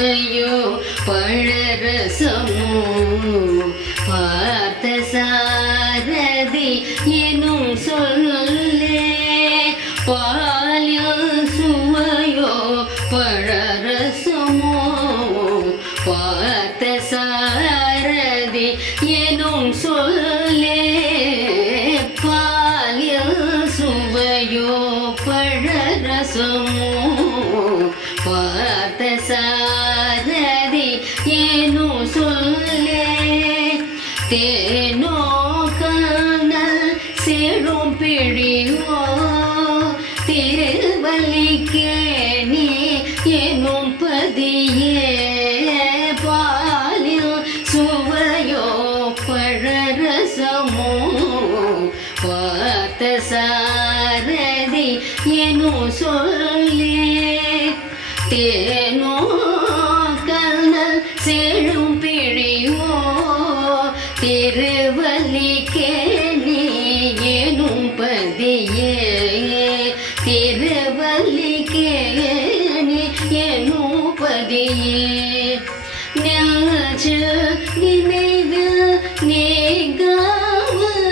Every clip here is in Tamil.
சுவையோ பழரசமோ. பார்த்த சாரதி எனும் சொல்ல தேனோ கண்ணல் சேரும் பிழியோ திருவல்லிக்கேணி எனும் பதியே பாலில் சுவையோ பழரசமோ பார்த்த சாரதி எனும் சொல்லே தேனோ கண்ணல் சே பதியே திருவல்லிக்கேணி எனும் பதியே நெஞ்சு நினைவு நீங்காமல்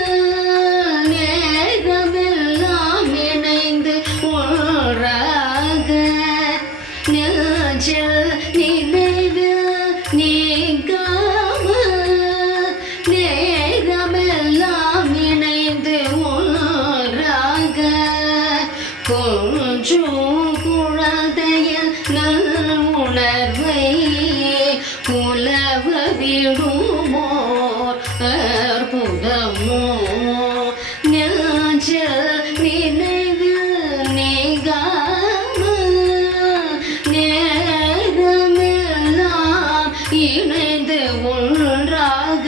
நேரமெல்லாம் இணைந்து ஒன்றாக நெஞ்சில் புலவ அற்புதமோ நெஞ்சில் நினைவில் நீங்காமல் நேரமெல்லாம் இணைந்து ஒன்றாக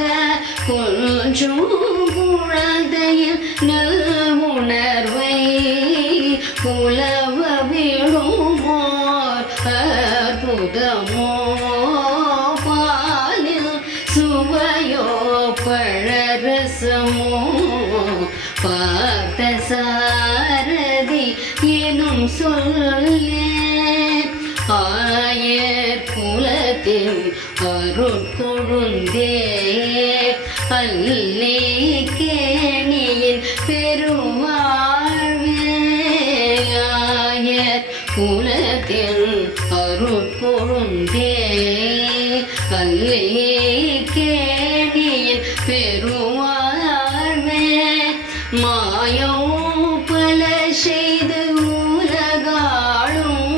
கொஞ்சம் குழந்தையில் நல் உணர்வை புலவ விடுமோர் அற்புதமோ சுவையோ பழரசமோ பார்த்த சாரதி எனும் சொல்லே ஆயர் குலத்தின் அருட்கொழுந்தே அல்லே கேணியின் பெருவாழ்வே ஆயர் குலத்தின் அருட்கொழுந்தே அல்லே மாயம் பல செய்து உலகாளும்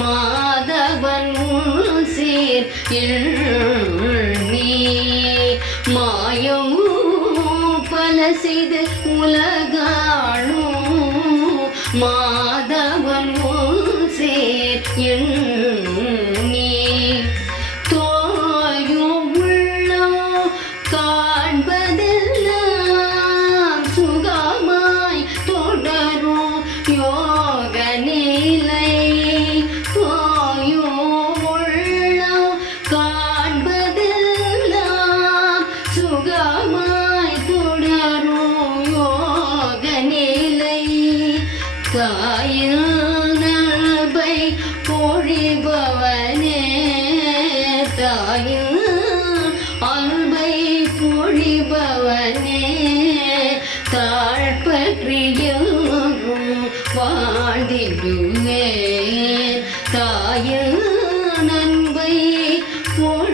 மாதவன் சீர் நீ மாயம் பல செய்து உலகாளும். மா தாயில் நல்பை பொழிபவனே தாயில் அன்பை பொழிபவனே தாழ்பற்றியும் வாழ்ந்திடுவேன் தாயில் நன்பை பொழிபவனே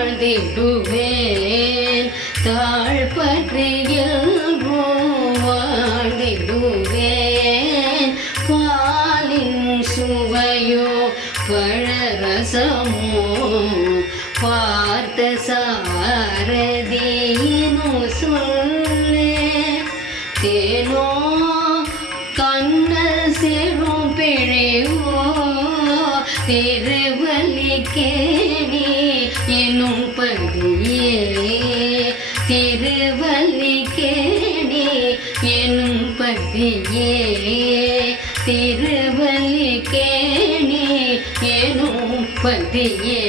வாழ்ந்திடுவேன் தாழ்பற்றியும் வாழ்ந்திடுவேன் பாலின் சுவையோ பழரசமோ பார்த்த சாரதியினோ சொல்லே தேனோ கண்ணல் செழும் பிழைவோ திருவல்லிக்கேணி எனும் பகுதியிலே திருவள்ளி கேடி எனும் பகுதியிலே திருவள்ளி கேணி எனும் பகுதியே